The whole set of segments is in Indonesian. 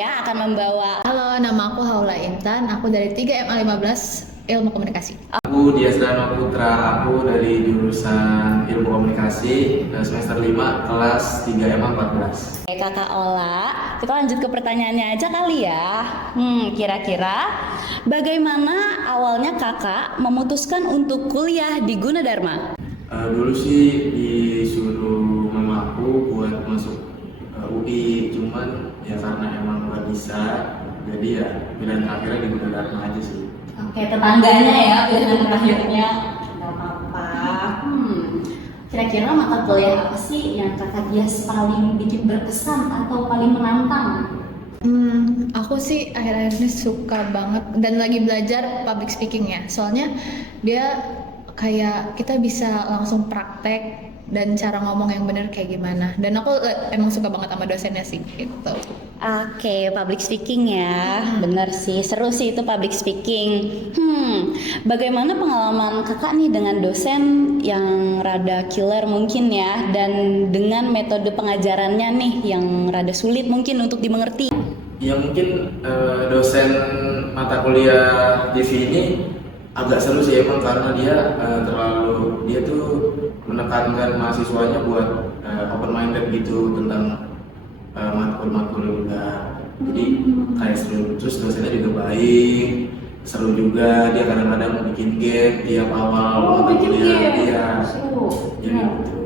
saya akan membawa. Halo, nama aku Haula Intan, aku dari 3MA15 Ilmu Komunikasi. Aku Dias Dharma Putra, aku dari jurusan Ilmu Komunikasi semester 5 kelas 3MA14. Kakak Ola, kita lanjut ke pertanyaannya aja kali ya. Kira-kira bagaimana awalnya kakak memutuskan untuk kuliah di Gunadarma? Dulu sih disuruh mamaku buat masuk UI, cuman ya karena emang nggak bisa, jadi ya pilihan terakhirnya di Gunadarma aja sih. Oke, tetangganya ya pilihan terakhirnya. Gak apa-apa. Kira-kira mata kuliah apa sih yang kakak Dias paling bikin berkesan atau paling menantang? Aku sih akhir-akhir ini suka banget dan lagi belajar public speaking ya. Soalnya dia kayak kita bisa langsung praktek dan cara ngomong yang bener kayak gimana. Dan aku emang suka banget sama dosennya sih gitu. Oke, public speaking ya. Bener sih, seru sih itu public speaking. Bagaimana pengalaman kakak nih dengan dosen yang rada killer mungkin ya, dan dengan metode pengajarannya nih yang rada sulit mungkin untuk dimengerti? Ya mungkin dosen mata kuliah TV ini agak seru sih emang karena dia tuh menekankan mahasiswanya buat open minded gitu tentang matkul-matkul juga. Jadi kayak seru, terus dosennya juga baik, seru juga. Dia kadang-kadang bikin game tiap awal mata kuliah. Iya. Jadi gitu.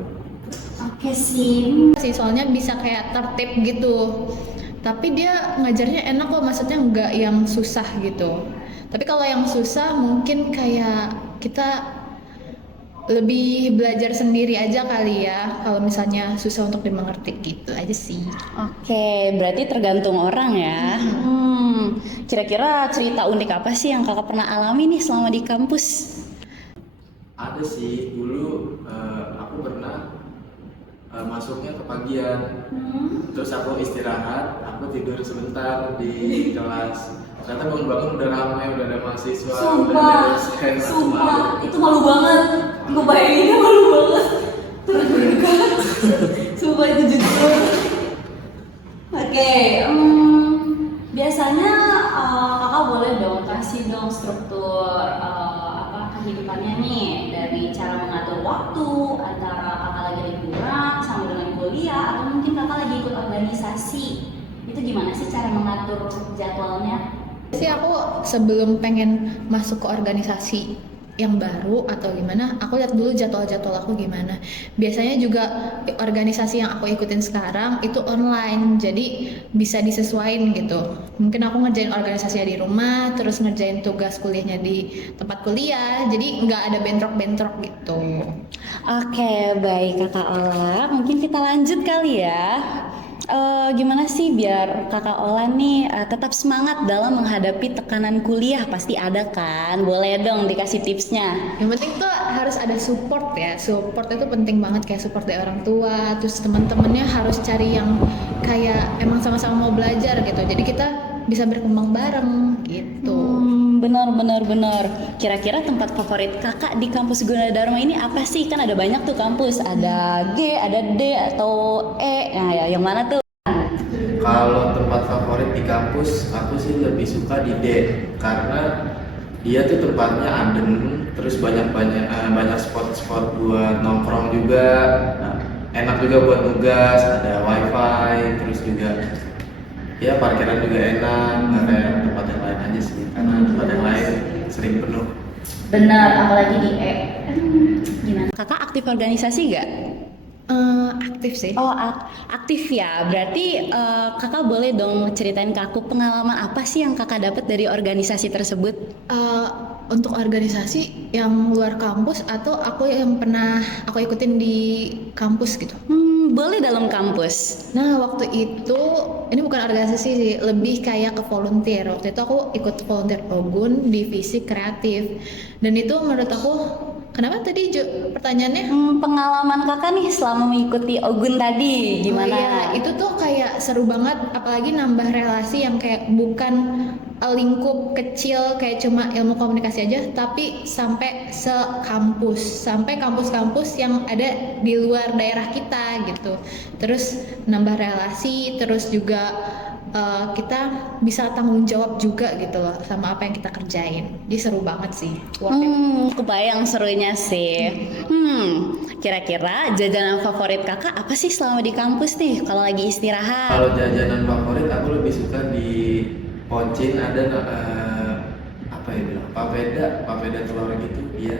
Oke sih. Soalnya bisa kayak tertib gitu. Tapi dia ngajarnya enak kok, maksudnya nggak yang susah gitu. Tapi kalau yang susah mungkin kayak kita lebih belajar sendiri aja kali ya, kalau misalnya susah untuk dimengerti gitu aja sih. Oke, berarti tergantung orang ya. Kira-kira cerita unik apa sih yang kakak pernah alami nih selama di kampus? Ada sih, dulu aku pernah masuknya ke pagian, terus aku istirahat, aku tidur sebentar di kelas. Ternyata bangun-bangun udah ramai, udah ada mahasiswa, udah ada dosen. Sumpah, itu malu banget. Gue bayanginnya malu banget. Terdekat. Sumpah itu jujur. Oke, biasanya kakak boleh dong kasih dong struktur kehidupannya nih, dari cara mengatur waktu antara kakak lagi liburan sama dengan kuliah, atau mungkin kakak lagi ikut organisasi. Itu gimana sih cara mengatur jadwalnya? Sih aku sebelum pengen masuk ke organisasi yang baru atau gimana, aku lihat dulu jadwal-jadwal aku gimana. Biasanya juga organisasi yang aku ikutin sekarang itu online, jadi bisa disesuaikan gitu. Mungkin aku ngerjain organisasinya di rumah, terus ngerjain tugas kuliahnya di tempat kuliah, jadi nggak ada bentrok-bentrok gitu. Oke, baik kakak Ola. Mungkin kita lanjut kali ya. Gimana sih biar kakak Ola nih tetap semangat dalam menghadapi tekanan kuliah? Pasti ada kan? Boleh dong dikasih tipsnya. Yang penting tuh harus ada support ya. Support itu penting banget, kayak support dari orang tua, terus teman-temannya harus cari yang kayak emang sama-sama mau belajar gitu. Jadi kita bisa berkembang bareng gitu. Benar. Kira-kira tempat favorit kakak di kampus Gunadarma ini apa sih? Kan ada banyak tuh kampus, ada G, ada D, atau E. Nah ya, yang mana tuh? Kalau tempat favorit di kampus, aku sih lebih suka di D karena dia tuh tempatnya adem, terus banyak spot-spot buat nongkrong juga. Nah, enak juga buat nugas, ada wifi, terus juga ya parkiran juga enak, nggak kayak tempat yang lain aja sih, karena tempat yang lain sering penuh. Benar, apalagi di E. Gimana? Kakak aktif organisasi nggak? Aktif sih. Oh, aktif ya. Berarti kakak boleh dong ceritain ke aku pengalaman apa sih yang kakak dapat dari organisasi tersebut? Untuk organisasi yang luar kampus atau aku yang pernah aku ikutin di kampus gitu. Boleh dalam kampus. Nah, waktu itu ini bukan organisasi sih, lebih kayak ke volunteer. Waktu itu aku ikut volunteer Ogun divisi kreatif. Dan itu menurut aku, kenapa tadi pertanyaannya? Pengalaman kakak nih selama mengikuti Ogun tadi gimana? Oh, iya, itu tuh kayak seru banget, apalagi nambah relasi yang kayak bukan lingkup kecil kayak cuma ilmu komunikasi aja, tapi sampai sekampus, sampai kampus-kampus yang ada di luar daerah kita gitu. Terus nambah relasi, terus juga kita bisa tanggung jawab juga gitu loh sama apa yang kita kerjain. Jadi seru banget sih. Worth it. Kebayang serunya sih. Kira-kira jajanan favorit kakak apa sih selama di kampus nih kalau lagi istirahat? Kalau jajanan favorit aku lebih suka di Poncin ada apa ya bilang papeda telur gitu. Iya.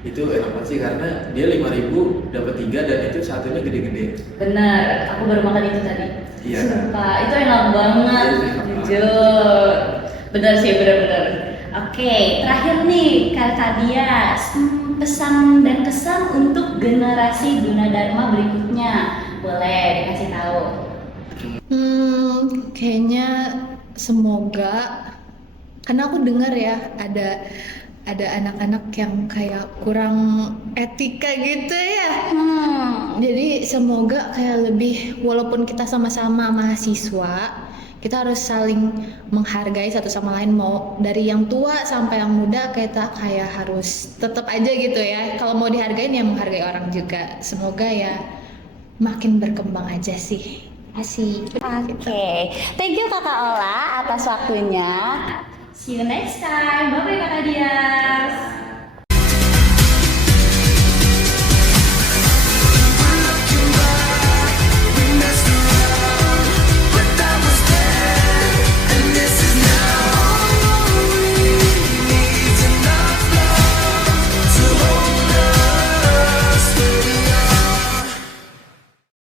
Itu enak banget sih karena dia 5.000 dapat 3 dan itu satunya gede-gede. Bener, aku baru makan itu tadi. Iya. Sumpah, itu enak banget, Iya, enak jujur. Bener sih, bener-bener. Oke, terakhir nih Kak Dias, pesan dan kesan untuk generasi Gunadarma berikutnya, boleh dikasih tahu. Kayaknya semoga, karena aku dengar ya ada anak-anak yang kayak kurang etika gitu ya. Jadi semoga kayak lebih, walaupun kita sama-sama mahasiswa, kita harus saling menghargai satu sama lain, mau dari yang tua sampai yang muda, kita kayak harus tetap aja gitu ya. Kalau mau dihargain ya menghargai orang juga. Semoga ya makin berkembang aja sih. Asik. Oke, thank you Kakak Ola atas waktunya. See you next time. Bye-bye Kakak Dias.